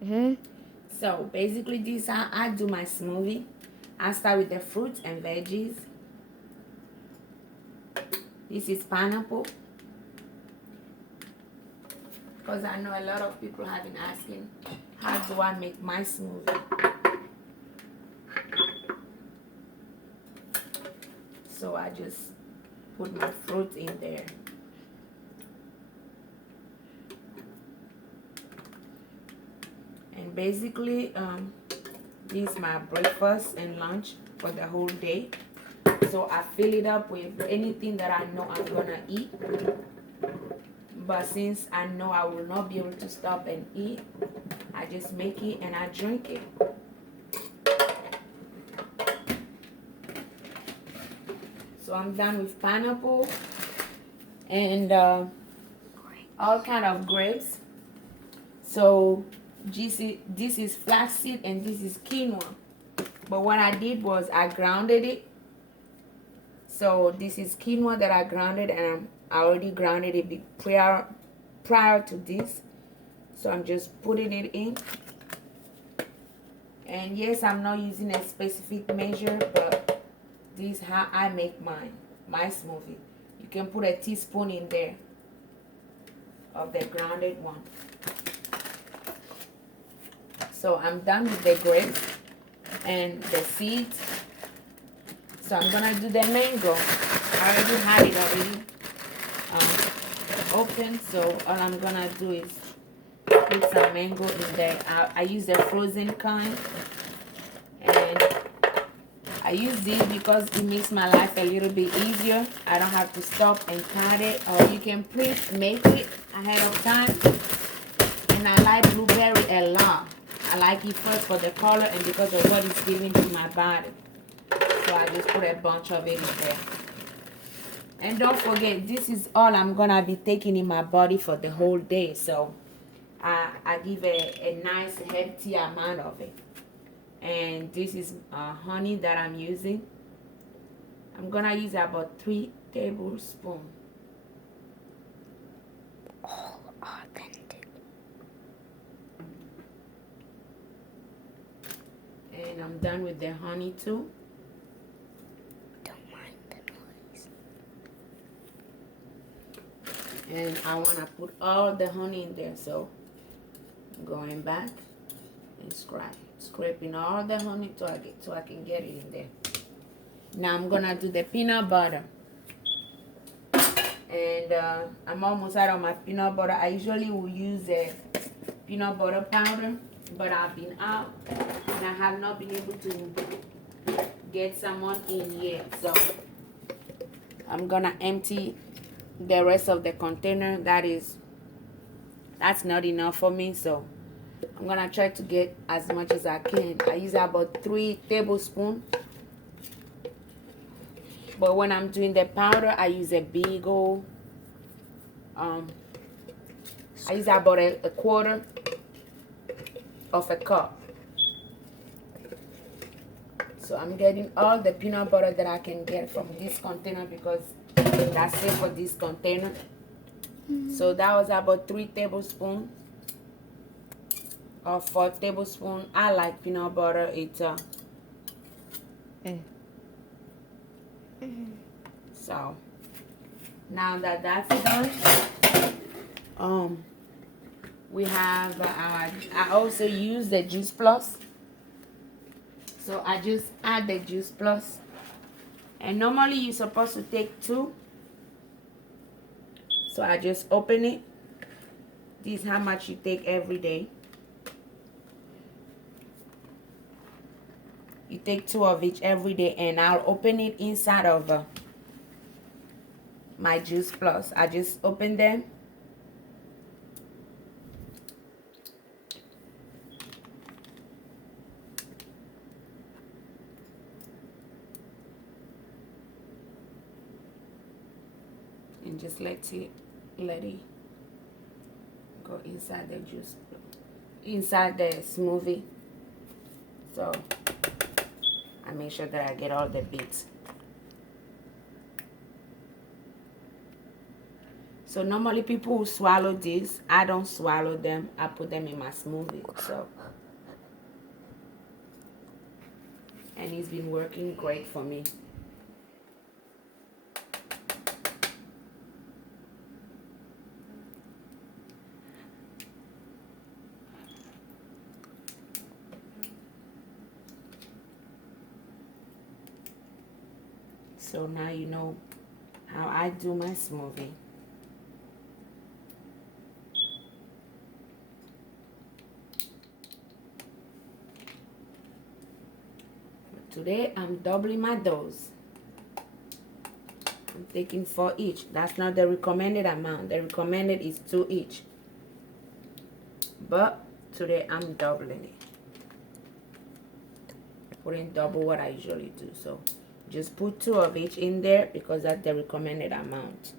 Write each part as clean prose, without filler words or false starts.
So basically this is how I do my smoothie. I start with the fruits and veggies. This is pineapple, because I know a lot of people have been asking, how do I make my smoothie? So I just put my fruit in there. And basically, this is my breakfast and lunch for the whole day. So I fill it up with anything that I know I'm gonna eat. But since I know I will not be able to stop and eat, I just make it and I drink it. So I'm done with pineapple and all kind of grapes. So this is flaxseed and this is quinoa. But what I did was I grounded it. So this is quinoa that I grounded, and I already grounded it prior to this. So I'm just putting it in. And yes, I'm not using a specific measure, but this is how I make my smoothie. You can put a teaspoon in there of the grounded one. So I'm done with the grapes and the seeds. So I'm gonna do the mango. I already had it already open. So all I'm gonna do is put some mango in there. I use the frozen kind, and I use this because it makes my life a little bit easier. I don't have to stop and cut it, or you can make it ahead of time. And I like blueberry a lot. I like it first for the color and because of what it's giving to my body. So I just put a bunch of it in there. And don't forget, this is all I'm gonna be taking in my body for the whole day. So I give a nice hefty amount of it. And this is honey that I'm using. I'm gonna use about 3 tablespoons. All authentic. And I'm done with the honey too. Don't mind the noise. And I wanna put all the honey in there. So I'm going back and scraping all the honey so I can get it in there. Now I'm gonna do the peanut butter. And I'm almost out of my peanut butter. I usually will use a peanut butter powder, but I've been out and I have not been able to get someone in yet. So I'm gonna empty the rest of the container. That's not enough for me, so I'm gonna try to get as much as I can. I use about 3 tablespoons. But when I'm doing the powder, I use a big old, I use about a quarter of a cup. So I'm getting all the peanut butter that I can get from this container because that's it for this container. So that was about 3 tablespoons or 4 tablespoons. I like peanut butter. It's so now that that's done, we have I also use the juice plus. So I just add the juice plus, and normally you're supposed to take 2. So I just open it. This is how much you take every day. You take 2 of each every day, and I'll open it inside of my juice plus. I just open them. And just let it go inside the juice, inside the smoothie. So I make sure that I get all the bits. So normally people who swallow this, I don't swallow them. I put them in my smoothie. So, and it's been working great for me. So now you know how I do my smoothie. Today I'm doubling my dose. I'm taking 4 each. That's not the recommended amount. The recommended is 2 each. But today I'm doubling it. Putting double what I usually do. So just put 2 of each in there because that's the recommended amount.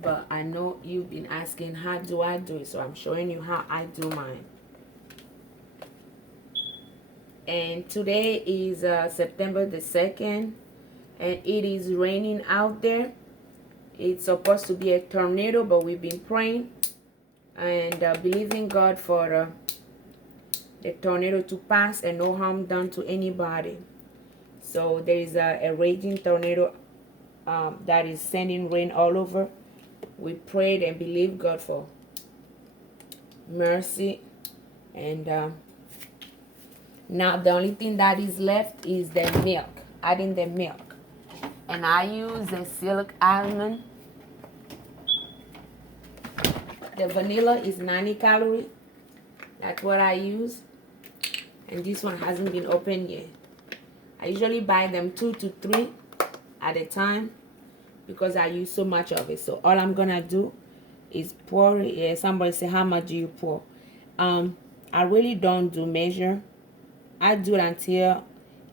But I know you've been asking how do I do it, so I'm showing you how I do mine. And today is September the 2nd, and it is raining out there. It's supposed to be a tornado, but we've been praying and believing God for the tornado to pass and no harm done to anybody. So there is a raging tornado that is sending rain all over. We prayed and believed God for mercy, and now the only thing that is left is the milk, adding the milk. And I use a silk almond. The vanilla is 90 calories. That's what I use. And this one hasn't been opened yet. I usually buy them 2 to 3 at a time because I use so much of it. So all I'm gonna do is pour it. Yeah, somebody say, how much do you pour? I really don't do measure. I do it until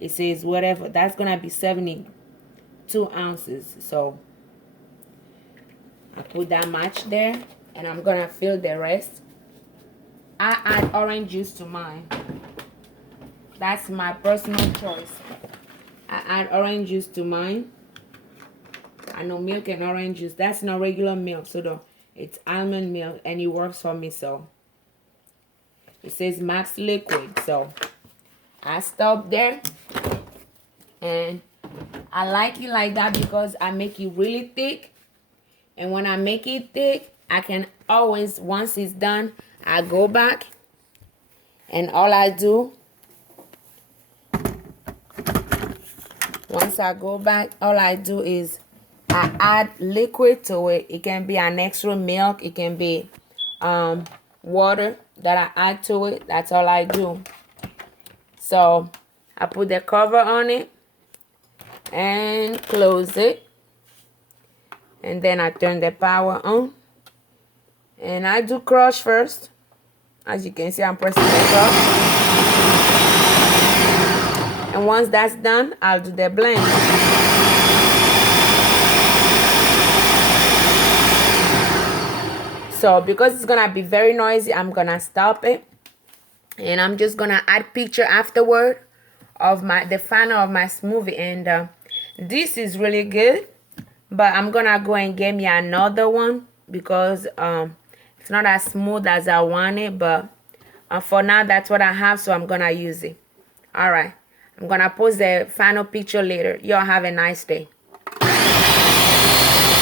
it says whatever. That's gonna be 72 ounces. So I put that much there, and I'm gonna fill the rest. I add orange juice to mine. That's my personal choice. I add orange juice to mine. I know milk and orange juice. That's not regular milk, so it's almond milk, and it works for me. So it says max liquid, so I stop there, and I like it like that because I make it really thick. And when I make it thick, I can always, once it's done, I go back, and all I do, once I go back, all I do is I add liquid to it. It can be an extra milk. It can be water that I add to it. That's all I do. So I put the cover on it and close it. And then I turn the power on. And I do crush first. As you can see, I'm pressing the crush. And once that's done, I'll do the blend. So because it's gonna be very noisy, I'm gonna stop it. And I'm just gonna add picture afterward of the final of my smoothie. And this is really good, but I'm gonna go and get me another one because it's not as smooth as I want it. But for now, that's what I have, so I'm gonna use it. All right, I'm gonna post the final picture later. Y'all have a nice day.